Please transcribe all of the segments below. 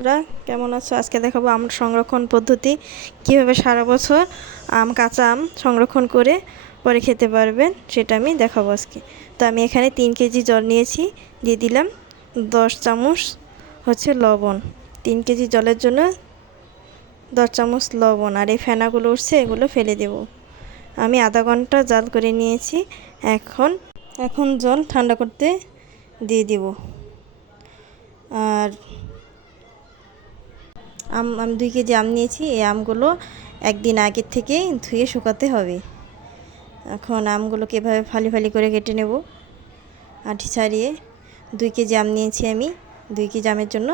তোমরা কেমন আছো? আজকে দেখাবো আম সংরক্ষণ পদ্ধতি, কিভাবে সারা বছর কাঁচা আম সংরক্ষণ করে পরে খেতে পারবেন, সেটা আমি দেখাবো আজকে। তো আমি এখানে 3 কেজি জল নিয়েছি, দিয়ে দিলাম 10 চামচ লবণ। 3 কেজি জলের জন্য 10 চামচ লবণ। আর এই ফেনাগুলো উঠছে, এগুলো ফেলে দেব। আমি আধা ঘন্টা জাল করে নিয়েছি। এখন জল ঠান্ডা করতে দিয়ে দিব। আর আমি 2 কেজি আম নিয়েছি। এই আমগুলো একদিন আগের থেকে ধুয়ে শুকাতে হবে। এখন আমগুলোকে এভাবে ফালি ফালি করে কেটে নেব আঁটি ছাড়িয়ে। 2 কেজি আম নিয়েছি আমি। 2 কেজি আমের জন্য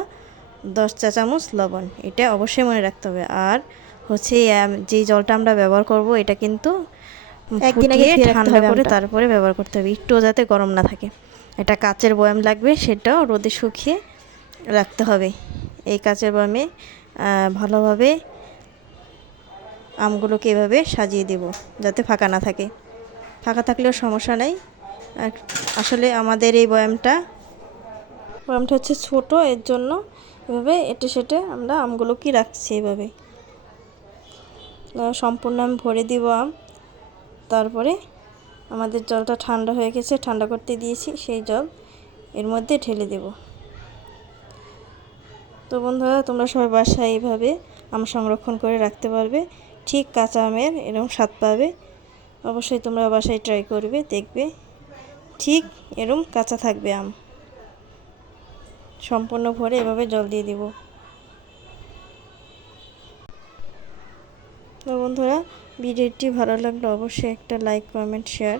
10 চা চামচ লবণ, এটা অবশ্যই মনে রাখতে হবে। আর যেই জলটা আমরা ব্যবহার করব, এটা কিন্তু একদিন আগে ঠান্ডা করে তারপরে ব্যবহার করতে হবে, একটুও যাতে গরম না থাকে। এটা কাচের বয়াম লাগবে, সেটাও রোদে শুকিয়ে রাখতে হবে। এই কাচের বয়ামে ভালোভাবে আমগুলোকে এভাবে সাজিয়ে দেব, যাতে ফাঁকা না থাকে। ফাঁকা থাকলেও সমস্যা নেই। আসলে আমাদের এই বয়ামটা হচ্ছে ছোট, এর জন্য এভাবে এটে সেটে আমরা আমগুলোকে রাখছি। এভাবে সম্পূর্ণ আমি ভরে দিব আম। তারপরে আমাদের জলটা ঠান্ডা হয়ে গেছে, ঠান্ডা করতে দিয়েছি, সেই জল এর মধ্যে ঢেলে দেব। তো বন্ধুরা, তোমরা সবাই বাসায় এইভাবে আম সংরক্ষণ করে রাখতে পারবে, ঠিক কাঁচা আমের এরকম স্বাদ পাবে। অবশ্যই তোমরা বাসায় ট্রাই করবে, দেখবে ঠিক এরকম কাঁচা থাকবে আম। সম্পূর্ণ ভরে এভাবে জল দিয়ে দিব। তো বন্ধুরা, ভিডিওটি ভালো লাগলে অবশ্যই একটা লাইক, কমেন্ট, শেয়ার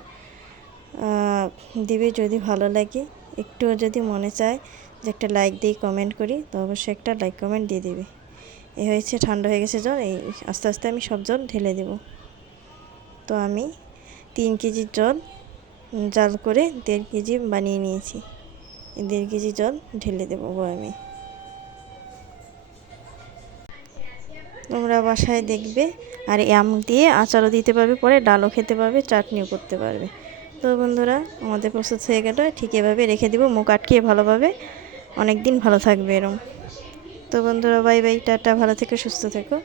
দিবে যদি ভালো লাগে। একটুও যদি মনে চায় যে একটা লাইক দিই, কমেন্ট করি, তো অবশ্যই একটা লাইক কমেন্ট দিয়ে দিবে। এই হয়েছে, ঠান্ডা হয়ে গেছে জল। এই আস্তে আস্তে আমি সব জল ঢেলে দেব। তো আমি 3 কেজি জল জাল করে 1.5 কেজি বানিয়ে নিয়েছি। 1.5 কেজি জল ঢেলে দেবো বয়ামে। তোমরা বাসায় দেখবে। আর এই আম দিয়ে আচারও দিতে পারবে, পরে ডালও খেতে পারবে, চাটনিও করতে পারবে। তো বন্ধুরা, আমাদের প্রস্তুত হয়ে গেল। ঠিক এভাবে রেখে দিব, মুখ আটকিয়ে ভালোভাবে অনেক দিন ভালো থাকবে এরকম। তো বন্ধুরা, বাই বাই, টাটা, ভালো থেকো, সুস্থ থেকো।